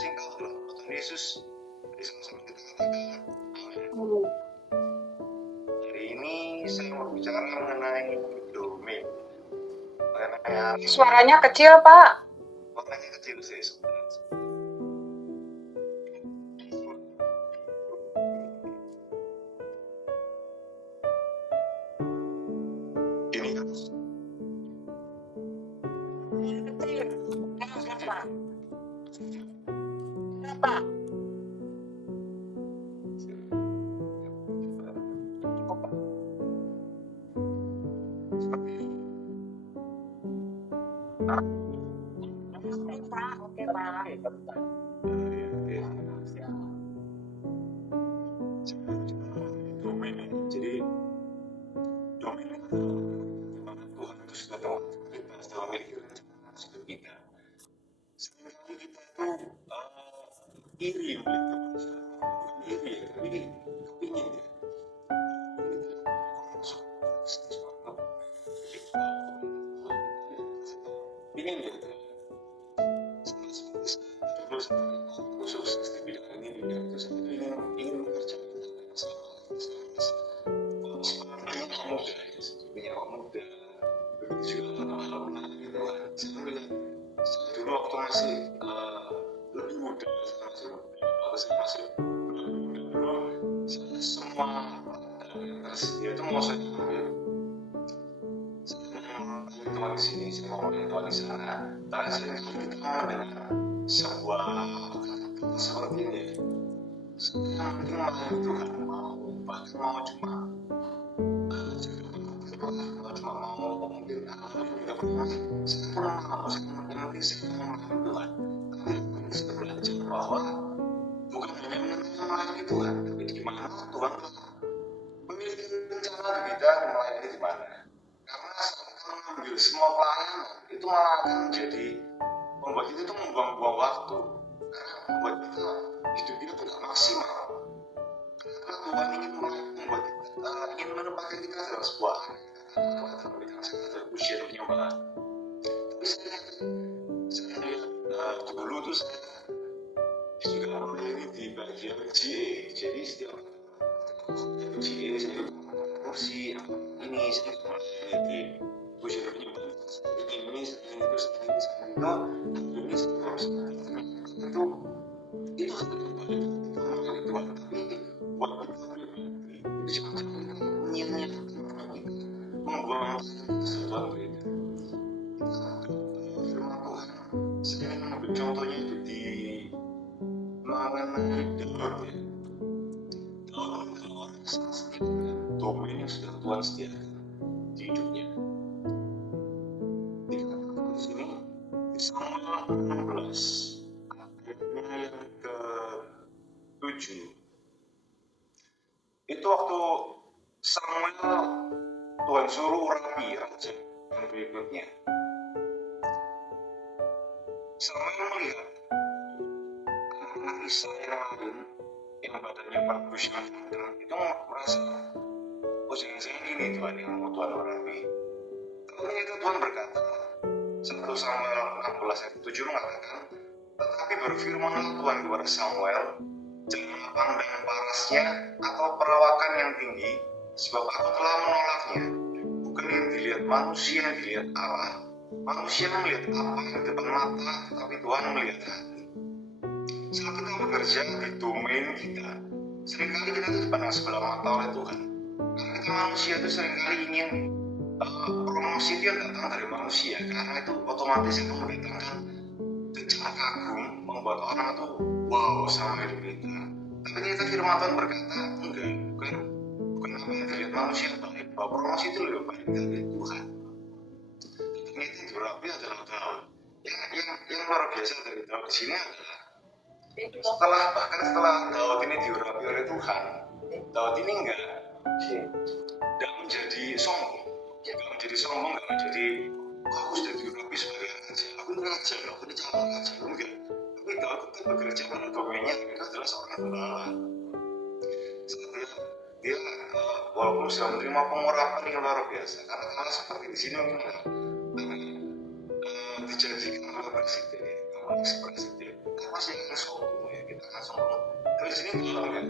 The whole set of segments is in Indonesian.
singkat dalam Tuhan Yesus. Sama-sama kita katakan amin. Hari ini saya mau bicara mengenai domain. Suaranya kecil, Pak. Suaranya kecil sih sebenarnya. Ini kan Kenapa? Oke, Pak. domain ini. Jadi domain itu dimana Tuhan itu sudah tahu kita sudah memiliki rencana hidup kita. Seringkali kita itu iri melihat kemanusiaan, bukan iri ya, tapi kepingin ya. Ingin ya, sukses di bidang ini, bidang itu saya ingin mengerjakan sebenarnya muda ya, sebenarnya muda begitu juga hal-hal menarik gitu kan. Saya melihat dulu waktu masih lebih muda, saya masih lebih muda dulu, saya semua yang tersedia itu mau saya ambil. Saya mau Tuhan di sini, saya mau Tuhan di sana. Tapi saya ketemu dengan sebuah kata seperti ini. Saya mungkin mau Tuhan, bahkan mau cuma mau mungkin hal yang tidak pernah saya pernah mau, yang penting saya mau melayani Tuhan. Tapi saya belajar bahwa bukan hanya melayani Tuhan, tapi di mana Tuhan memiliki rencana di kita melayani di mana. Karena kalau mengambil semua pelayanan itu malah akan menjadi membuat kita itu membuang-buang waktu, karena membuat kita hidup kita tidak maksimal. Karena Tuhan ingin membuat kita ingin menempatkan kita dalam sebuah dalam bidang sektor ujian penyembahan. Tapi saya lihat dulu tuh saya juga melayani di bagian GA. Jadi setiap GA saya juga kursi ini saya melayani di ujian penyembahan. Ini saya ini terus ini saya harus itu hal yang baik kita melayani Tuhan. Tapi buat kita pribadi itu jangan menyanyiakan kita membuang sesuatu itu. Firman Tuhan saya ingin mengambil contohnya itu di mengenai Daud ya. Daud adalah orang yang sangat setia domain yang sudah Tuhan sediakan di hidupnya. Dikatakan di sini di Samuel 16 ayatnya yang ke-7 itu waktu Samuel Tuhan suruh Urapi raja yang berikutnya. Samuel melihat anak Isa yang lain yang badannya bagus yang ganteng itu merasa jangan-jangan ini Tuhan yang mau Tuhan urapi. Ternyata Tuhan berkata 1 Samuel 16 ayat 7 mengatakan, tetapi berfirmanlah Tuhan kepada Samuel, janganlah pandang parasnya atau perawakan yang tinggi, sebab aku telah menolaknya. Bukan yang dilihat manusia yang dilihat Allah. Manusia melihat apa yang di depan mata, tapi Tuhan melihat hati. Saat kita bekerja di domain kita, seringkali kita itu dipandang sebelah mata oleh Tuhan. Karena kita manusia itu seringkali ingin promosi itu yang datang dari manusia, karena itu otomatis akan mendatangkan decak kagum, membuat orang itu wow sama hidup kita. Tapi ternyata firman Tuhan berkata enggak, bukan apa yang dilihat manusia yang baik, bahwa promosi itu lebih baik dari Tuhan. Ternyata yang diurapi adalah Daud. Yang luar biasa dari Daud di sini adalah setelah Daud ini diurapi oleh Tuhan, Daud ini enggak menjadi sombong, enggak menjadi aku sudah diurapi sebagai raja, aku ini raja, aku ini calon raja, enggak. Tapi Daud tetap bekerja pada domainnya, itu adalah seorang gembala. Dia walaupun sudah menerima pengurapan yang luar biasa, karena seperti di sini mungkin dijadikan oleh presiden, presiden, apa sih yang sombong?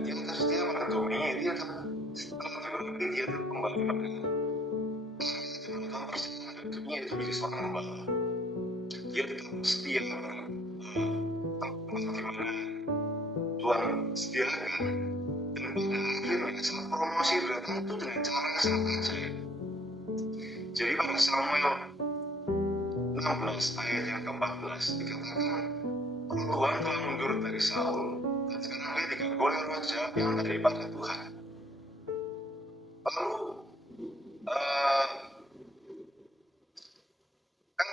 dia tetap setia pada domainnya, dia tetap setelah berarti dia tetap kembali pada persiapan hidupnya itu menjadi seorang hamba. Dia tetap setia pada tempat di mana Tuhan sediakan, dan pada akhirnya saat promosi datang itu dengan cara yang sangat ajaib. Jadi pada Samuel 16 ayat yang ke-14 dikatakan, Tuhan telah mundur dari Saul, dan sekarang dia diganti oleh roh jahat yang daripada Tuhan. Lalu kan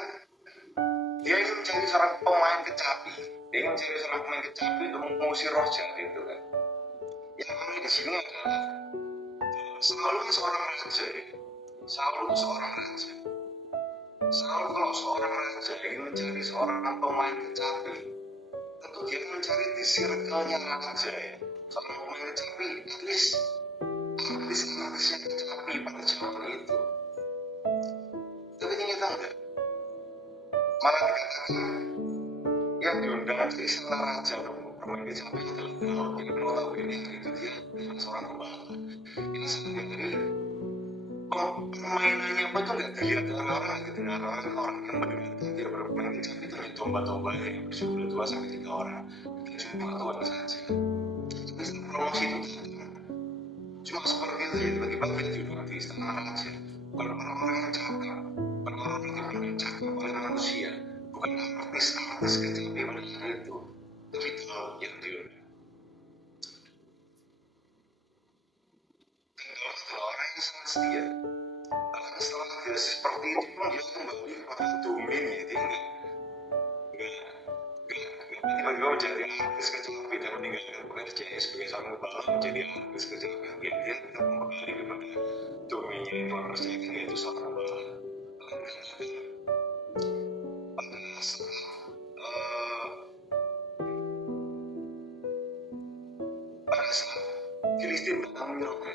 dia ingin mencari seorang pemain kecapi, untuk mengusir roh jahat itu kan. Yang kami di sini adalah Saul itu seorang raja. Saul kalau seorang raja ingin mencari seorang pemain kecapi, tentu dia mencari di circle-nya raja ya. Seorang pemain kecapi, at least artis-artis yang kecapi pada zaman itu. Tapi ternyata enggak. Malah dikatakan yang diundang ke istana raja untuk bermain kecapi adalah Daud. Yang notabene itu dia seorang pembalap. Ini sebenarnya dari permainannya apa tuh nggak dilihat oleh orang yang mendengarkan dia bermain kecapi itu hanya domba-domba yang berjumlah 2-3 orang. Itu cuma Tuhan saja. Tapi promosi itu tidak. Cuma seperti itu ya, bagi-bagi diundang di istana raja. Bukan orang-orang yang cakap, bukan orang-orang yang dicakap oleh manusia, bukan artis-artis kecapi pada hari itu, tapi Daud yang diundang. Dan Daud adalah orang yang sangat setia. Bahkan setelah dia seperti itu pun dia kembali kepada domainnya. Dia nggak tiba-tiba menjadi artis kecapi dan meninggalkan pekerjaannya sebagai seorang pembalap menjadi artis kecapi. Dia tetap kembali kepada domainnya yang Tuhan percayakan, yaitu seorang pembalap. Pada saat Filistin datang menyerang,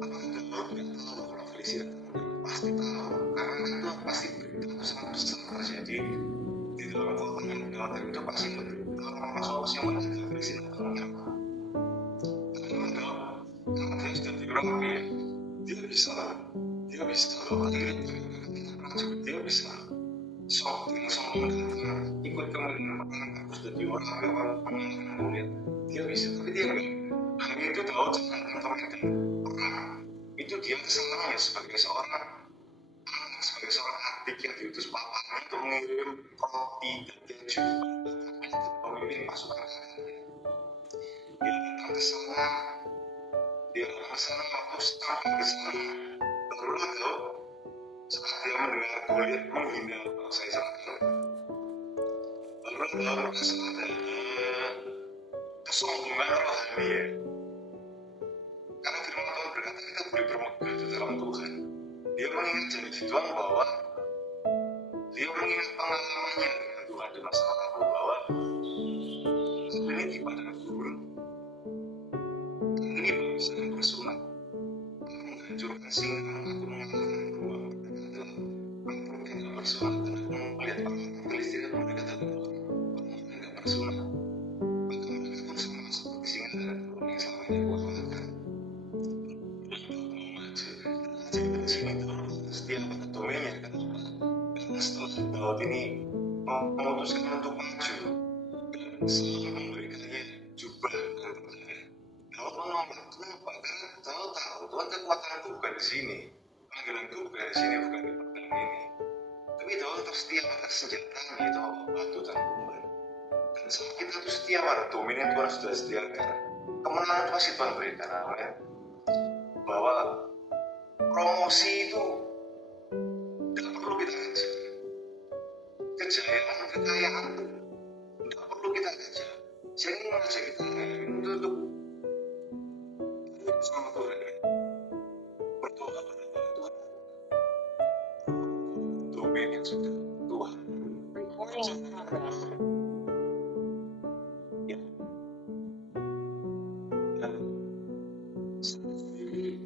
apakah Daud nggak tahu kalau Filistin datang menyerang? Pasti tahu, karena itu pasti berita itu sangat besar terjadi di dalam kota yang Daud itu pasti orang-orang solusi yang menjaga Filistin datang menyerang. Tapi memang Daud, karena dia sudah diurapi, dia bisa loh, dia bisa dengan sombong datang ikut kemudian perang, aku sudah diurapi orang kemudian dia bisa, tapi dia enggak. Hanya itu Daud sedang kemudian perang itu dia kesenangannya sebagai seorang anak, sebagai seorang adik yang diutus papanya untuk mengirim roti dan keju untuk memimpin pasukan kakaknya. Dia datang ke sana, waktu sampai ke sana barulah Daud saat dia mendengar Goliat menghina bangsa Israel, barulah Daud merasa ada kesombongan rohani ya. Karena firman Tuhan berkata kita boleh bermegah di dalam Tuhan. Dia mengingat janji Tuhan bahwa dia mengingat pengalamannya dengan Tuhan di masa lalu bahwa ini di padang gurun, ini bisa bersunat, menghancurkan singa, aku mengalahkan ruang mereka adalah orang yang tidak bersunat, dan aku melihat orang Filistin yang mereka adalah orang yang tidak bersunat, maka mereka pun sama seperti singa dan burung yang selama ini aku kalahkan. Setiap pada domainnya kan, karena setelah Daud ini memutuskan untuk maju dan selalu memberikannya jubah dan percaya, Daud menolak. Kenapa? Karena Daud tahu Tuhan kekuatanku bukan di sini, panggilanku bukan di sini, bukan di pedang ini. Tapi Daud tetap setia pada senjatanya, itu batu dan umpan. Dan saat kita itu setia pada domain yang Tuhan sudah sediakan, kemenangan pasti Tuhan berikan. Amin. Bahwa promosi itu tidak perlu kita kejar, kejayaan, kekayaan itu tidak perlu kita kejar. Saya ingin mengajak kita untuk sama Tuhan, berdoa pada Tuhan, domain yang sudah Tuhan. Ya. Dan sendiri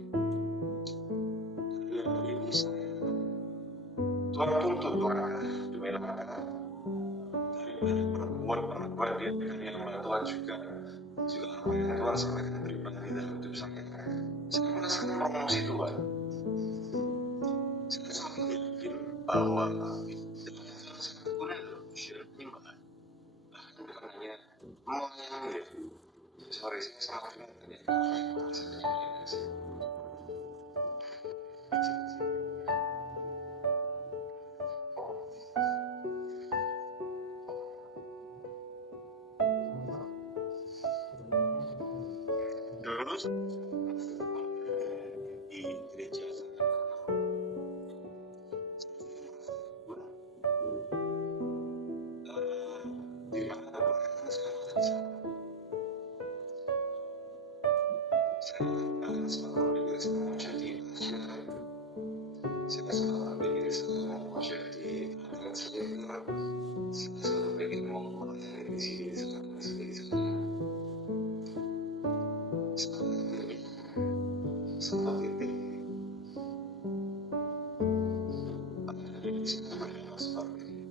ini saya Tuhan tuntut orang demi langkah daripada perempuan buat dia dengan bantuan juga apa yang Tuhan sampaikan pribadi dalam hidup saya merasakan promosi Tuhan. Saya sangat yakin bahwa dalam Tuhan sangat guna dalam share penyembahan, bahkan bukan hanya melayani ya. Sorry, saya sangat yakin dulu di gereja di mana saya akan selalu berpikir sama jadi saya selalu berpikir sama jadi dan saya selalu berpikir mau melayani di sini di sana satu titik ada di sini berjalan seperti ini.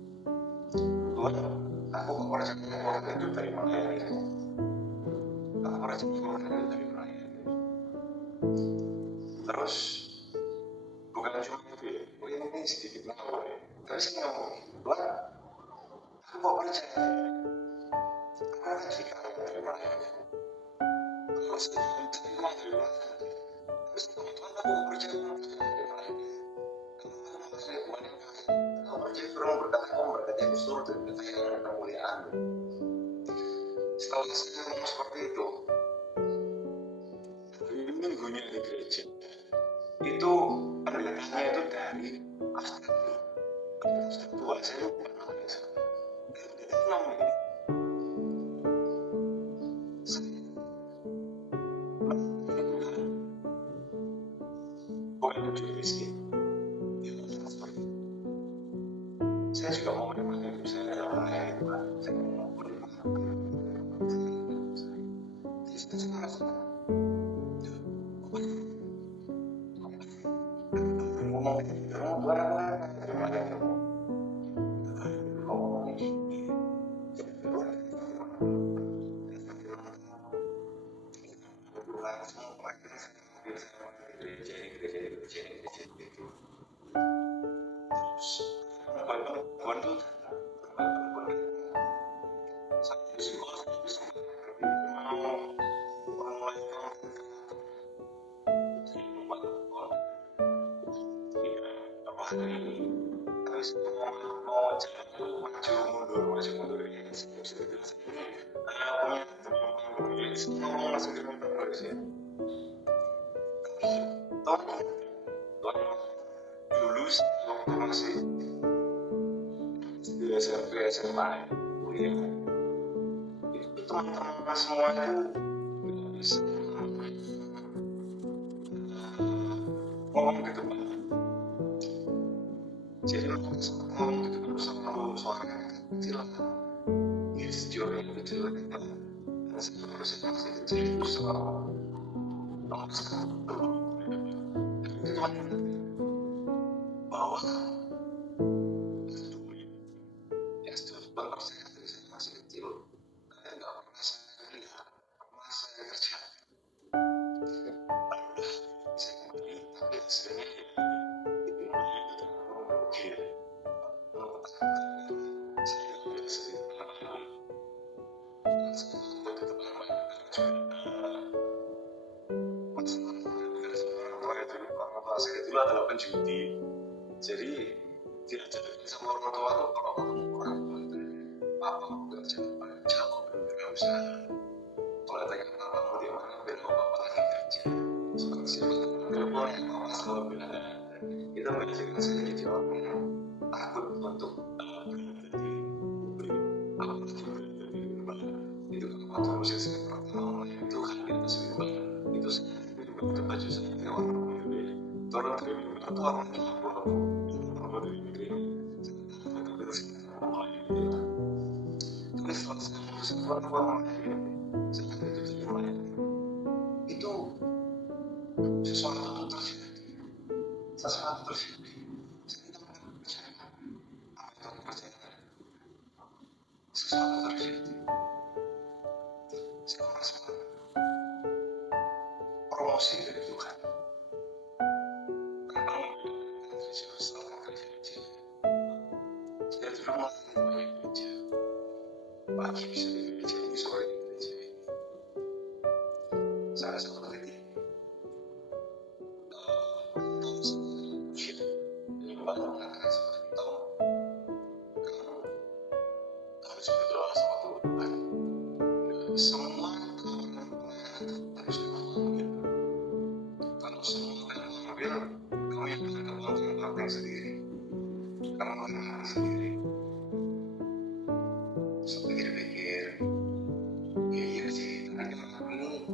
Tuhan, aku percaya orang hidup dari melayani. Aku percaya orang hidup dari melayani. Terus bukan cuma itu ya, ini sedikit ngawur ya. Tapi saya ngomong, Tuhan, aku kok percaya aku akan dikawal dari melayani. Aku sedang terima dari melayani. Tapi saya ngomong, Tuhan, aku percaya dari melayani. Aku percaya kurang berkata, aku berkata aku suruh dan kekayaan dan kemuliaan. Setelah saya ngomong seperti itu, minggunya di gereja itu pendetanya itu dari Australia. Tua saya lupa namanya. Pendeta namanya bukan tujuh miskin. Saya juga mau menikmati hidup saya dalam melayani Tuhan. Saya mau menikmati saya merasa ngomong gitu, Tuhan aku akan terima kasih. Ngomong ini terus mau maju mundur ini punya ngomong masuk ke terus ya. Tapi Tuhan dulu waktu masih di SMP SMA kuliah itu teman-teman semua itu bisa ngomong gitu Pak. Jadi ngomong gitu terus sama suaranya kecil ini sejauh yang kecil dan saya masih kecil itu selalu nomor satu itu Tuhan bahwa yang sebentar saya dari saya masih kecil saya nggak pernah saya lihat pernah saya kerja saya kembali tapi hasilnya dimulai itu merugi saya tidak sering mengalami saya buat itu masalah orang tua saya dulu adalah penjudi. Jadi tidak jadi sama orang tua tuh kalau ketemu orang tua itu apa kerja jauh berbeda usaha. Kalau tanya apa mau di mana beda apa lagi kerja. Seperti siapa kalau boleh apa selalu bilang kita menjadikan saya jadi orang yang takut untuk itu waktu usia saya pertama itu kan kita sendiri itu saya itu baju saya warna biru turun dari mimpi itu warna abu dari mimpi itu terus tapi setelah saya memutuskan warna saya itu jadi itu sesuatu terjadi saya tidak percaya apa itu percaya sesuatu terjadi di gereja, pagi bisa di gereja ini, sore di gereja ini. Salah satu titik penyembahan mengatakan seperti itu, kamu harus berdoa sama Tuhan. Semua tawaran Tuhan harus kamu ambil. Kalau semua kamu ambil, kamu yang akan kebangun banteng sendiri. Kamu akan mati sendiri. Terus pikir-pikir, iya sih, tapi kalau ini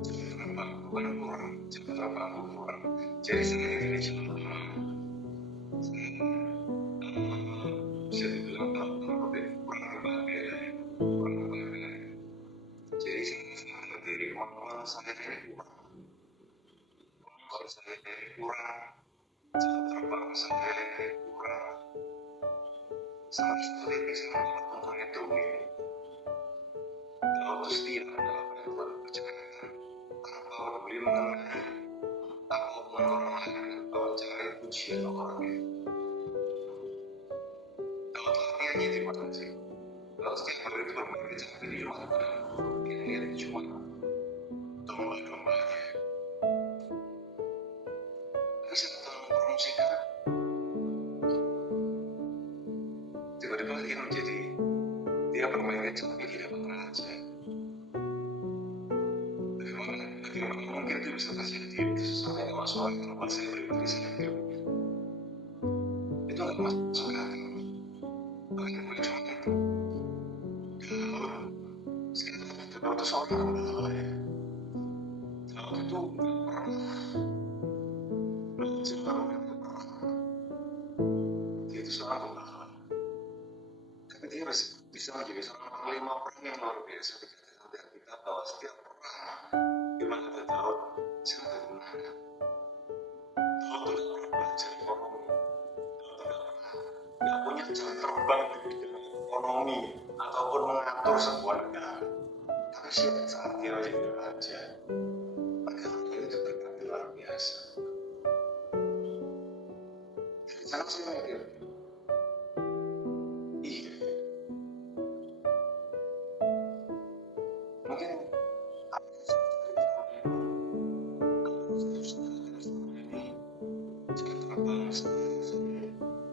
jam terbangku kan kurang, jam terbangku kurang. Jadi saya di gereja lama, bisa dibilang kurang berbagai. Jadi saya berdiri kemampuan saya kurang. Kalau saya kurang, jam terbang saya kurang. Sama seperti itu saya melakukan itu ini. Kalau terus dia adalah percaya tanpa peduli mengenai apapun orang lain atau cari pujian orang lain. Kalau latihannya di mana sih? Kalau setiap hari itu bermain capek di rumah pada lihat cuma domba-dombanya. Tapi saat dalam promosikan, tiba-tiba dia menjadi dia bermain capek di dapat raja. Bagaimana mungkin itu bisa terjadi? Itu sampai nggak masuk akal. Kalau saya pribadi saya pikir itu nggak masuk akal. Bahkan gue cuma itu. Kalau sekarang itu seorang pembawa ya. Kalau itu nggak pernah belajar nggak pernah. Dia itu seorang pembawa. Tapi dia bisa menjadi seorang panglima perang yang luar biasa. Dikatakan dari kita bahwa setiap perang di mana ada Daud, silakan gunakan. Daud itu nggak pernah belajar ekonomi. Nggak punya jam terbang di bidang ekonomi ataupun mengatur sebuah negara. Tapi saat dia menjadi raja, pergaulan itu berkat luar biasa. Dari sana saya mikir, iya, mungkin apa yang saya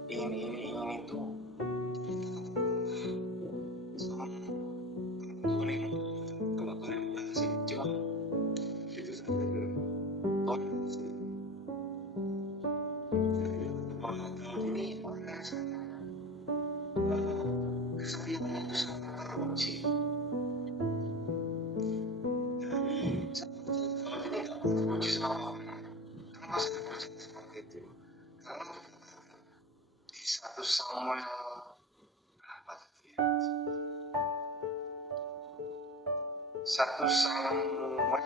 cari ini jam terbang ini itu sama teman yang kebetulan yang masih cuma itu saja toleransi. Kalau ini orang saya kesetiaannya itu sangat teruji. Jadi saya percaya kalau ini nggak perlu teruji sama orang. Kenapa saya percaya seperti itu? Karena di 1 Samuel berapa tadi ya? 1 Samuel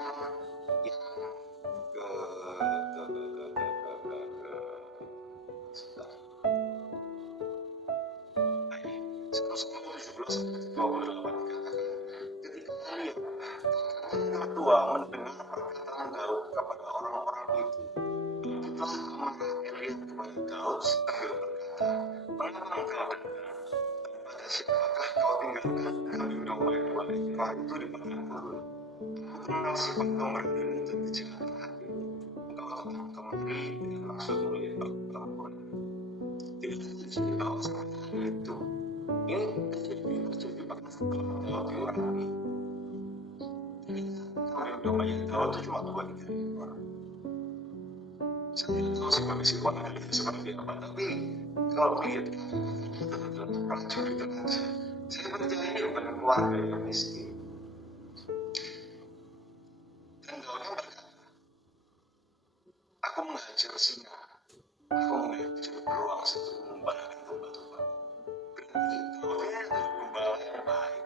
yang ke sebentar. Nah, ini 1 Samuel 17-28 dikatakan, ketika Elia tertua mendengar perkataan Daud kepada orang-orang itu, telah marah Elia kepada Daud sambil berkata, mengapa engkau dengar? Pada siapakah kau tinggalkan kambing domba yang balik itu di padang gurun? Aku kenal sifat kau berani dan kejahatan hati. Engkau datang kemari dengan maksud melihat pertempuran. Tidak terjadi bahwa sampai hari itu ini terjadi pada Daud diurangi. Kambing domba yang Daud itu cuma 2-3 ekor. Saya tidak tahu sebagai sifat kalian seperti apa, tapi kalau melihat prajurit raja, saya percaya ini bukan keluarga yang miskin. Dan Daudnya berkata, aku menghajar singa, aku menghajar beruang satu mengembalakan domba-domba. Berarti Daudnya adalah gembala yang baik,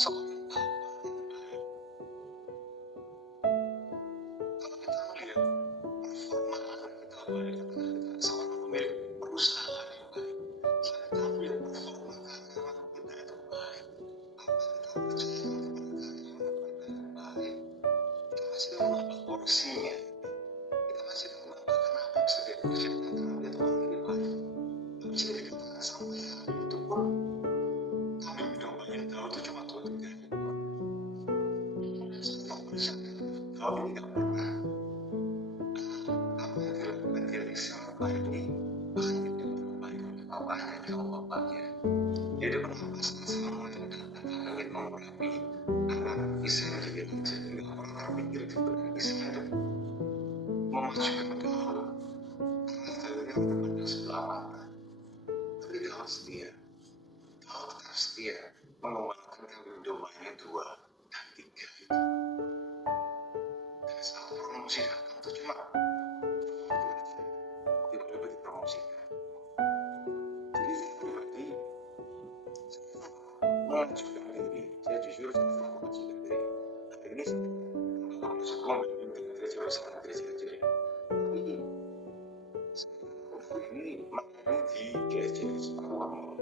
seorang bapak yang baik. Kalau kita melihat performa anak kita baik, kita seorang pemilik perusahaan yang baik, kita melihat performa karyawan kita itu baik, sampai itu pun kambing domba yang tahu itu cuma 2-3 ekor. Saya bisa tahu ini nggak pernah apa yang dilakukan dia di sama ini bahkan tidak baik untuk bapaknya sama bapaknya. Jadi pernapasan selama yang datang ingin mengurapi anak Isa yang jadi raja, nggak pernah terpikir sebenarnya Isa itu memajukan Daud karena Daudnya memandang sebelah mata. Tapi Daud setia, mengembangkan kambing dombanya 2 dan 3 itu. Dan saat promosi datang itu cuma tiba-tiba dipromosikan. Jadi saya pribadi mengajukan diri, saya jujur saya mengajukan diri. Hari ini saya sebelum memimpin gereja besar gereja kecil, tapi hari ini melayani di gereja Semarang.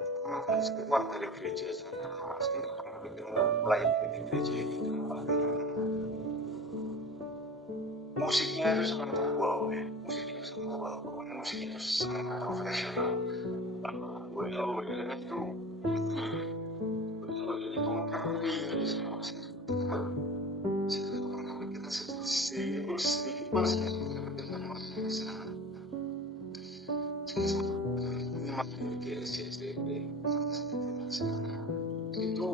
Pertama kali saya keluar dari gereja saya nggak pernah pikir untuk melayani di gereja ini. Kenapa? Karena musiknya itu sangat wow, pokoknya musiknya itu sangat profesional. WL-nya itu memperlebih sama saya nggak pernah pikir sedikit pun saya nggak pikir dengan orang di sana. Saya semakin menyimak dari GSJSDP itu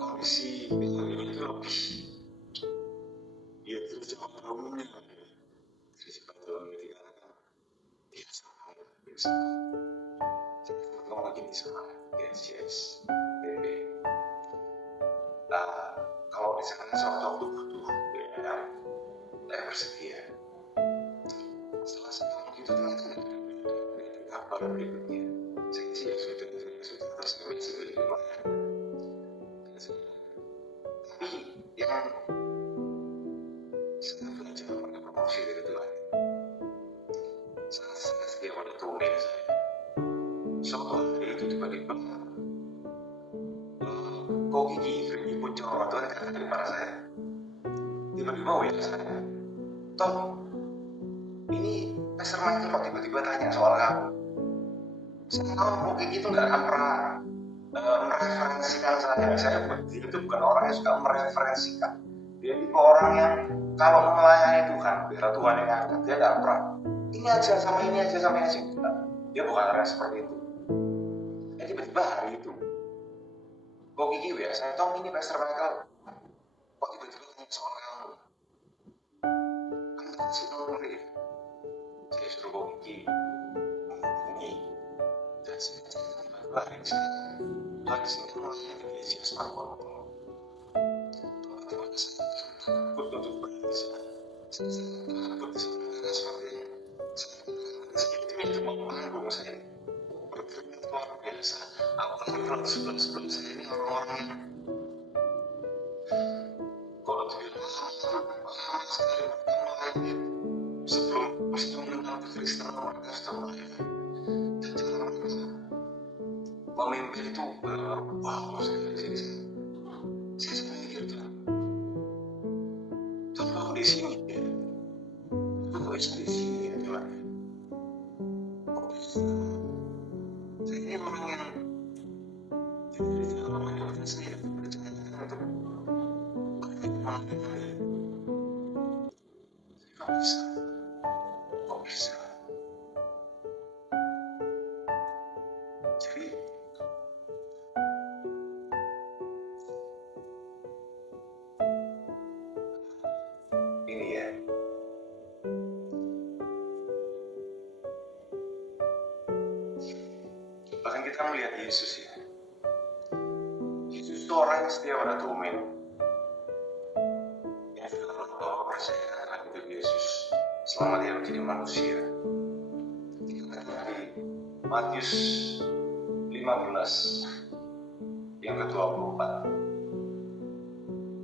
kondisi ini itu lebih itu jauh tahunnya dari sebelum dikatakan biasa. Saya ngomong lagi di sana GSJSDP. Nah, kalau di sana sewaktu butuh saya bersedia. Setelah saya ngomong gitu ternyata ada kabar berikutnya. Saya sih sudah terus masih lumayan. Tapi yang saya belajar pada promosi dari Tuhan, sangat setia pada Tuhan saya. Suatu hari itu tiba-tiba kok gigi pun Jawa Tuhan kata kepada saya, tiba-tiba saya, Tom, ini Pastor Michael kok tiba-tiba tanya soal kamu. Saya tahu kok gigi itu nggak akan pernah mereferensikan saya itu bukan orang yang suka mereferensikan. Dia itu orang yang kalau melayani Tuhan, biar Tuhan yang angkat, dia nggak pernah ini aja sama ini aja. Dia bukan orang seperti itu. Jadi tiba-tiba hari itu kok gigi saya tahu ini Pastor Michael kok tiba-tiba tanya soal kamu. Kan kasih nomor ya. Saya suruh kok gigi menghubungi dan tiba-tiba hari ini Tuhan disini melayani di gereja Semarang. Teman-teman saya takut untuk berada di sana. Saya takut di sana karena sepertinya saya itu mau manggung saya berkeringat luar biasa. Apalagi kalau sebelah saya ini orang-orang yang kalau dibilang lama sekali mereka melayani sebelum mereka mengenal Kristen mereka sudah melayani. Dan cara mereka memimpin itu wow sekali. Saya mikir Tuhan aku di sini ya. Aku bisa di sini ya Tuhan. Saya ini orang yang tidak mengenalkan saya percaya untuk melayani. Kok bisa? Jadi ini ya, bahkan kita melihat Yesus ya. Yesus itu orang yang setia pada Tuhan. Yang sudah membawa percaya akan hidup Yesus selama dia menjadi manusia. Dikatakan di Matius 15 yang ke-24.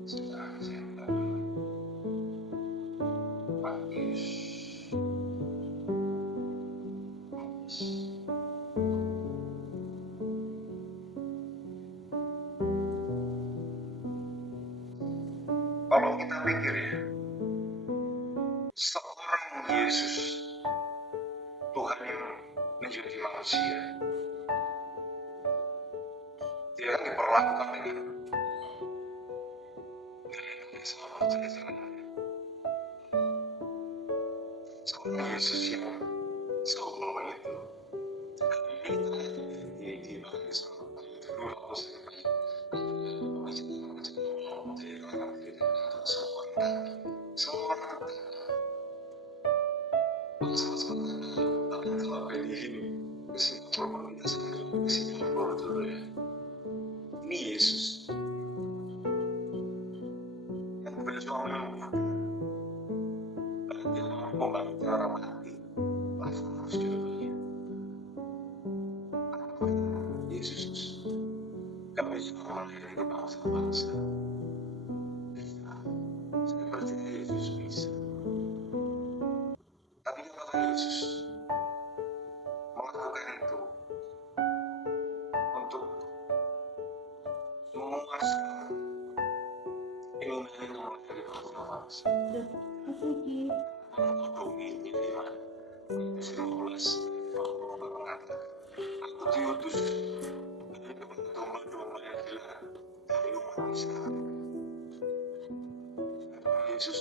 Sekarang saya buka dulu. Matius. Kalau kita pikir ya, seorang Yesus Tuhan menjadi manusia, dia kan diperlakukan dengan sama jajarannya. Seorang Yesus yang seumpama itu, di bagi sama itu dulu aku sering semua orang bahkan kalau di sini ke Singapura kita sampai ke Singapura dulu ya. Ini Yesus yang berjuang menyembuhkan, dia mampu membangkitkan orang mati, Lazarus contohnya. Yesus kami bisa melayani bangsa-bangsa. Saya percaya Yesus bisa. Tapi apakah Yesus melakukan itu untuk memuaskan keinginan itu melayani bangsa-bangsa? Dominnya di mana? Ayat 15 mengatakan, aku diutus kepada domba-domba yang hilang dari umat Israel. Yesus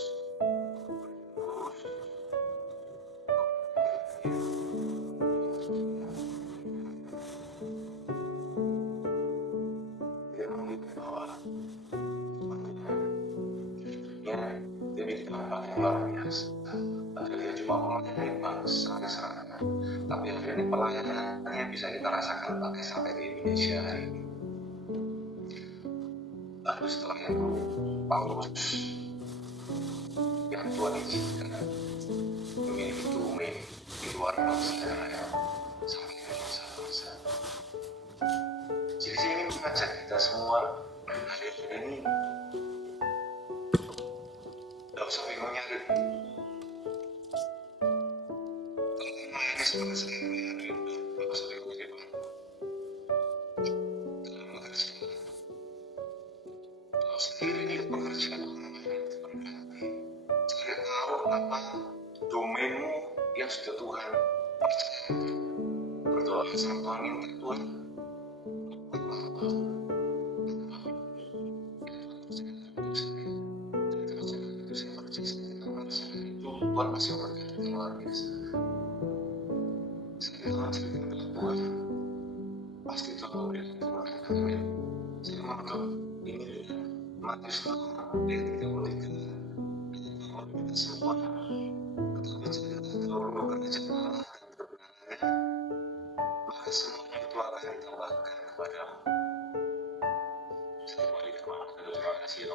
dia membawa dia bikin apa yang luar biasa. Padahal dia cuma melayani bangsa Israel, tapi akhirnya pelayanannya bisa kita rasakan pakai sampai di Indonesia hari ini. Lalu setelah itu Paulus yang Tuhan izinkan memiliki domain di luar bangsa Israel sampai ke bangsa-bangsa. Jadi saya ingin mengajak kita semua hari ini tidak usah bingung nyari. Kalau melayani seperti saya melayani, tidak usah bingung nyari. Dalam bekerja, kalau sendiri ini pekerjaan orang lain itu berganti. Cari tahu apa domainmu yang sudah Tuhan percayakan. Berdoa sama Tuhan, minta Tuhan Tuhan masih memberkati luar biasa. Saya cerita dengan Tuhan, pasti Tuhan memberikan kemenangan. Amin. Saya menganggap ini Matius 6 ayat 33. Kita semua tetapi jangan terlalu bekerja Allah dan kebenarannya, maka semuanya itu akan ditambahkan kepadamu. Saya berikan terima kasih.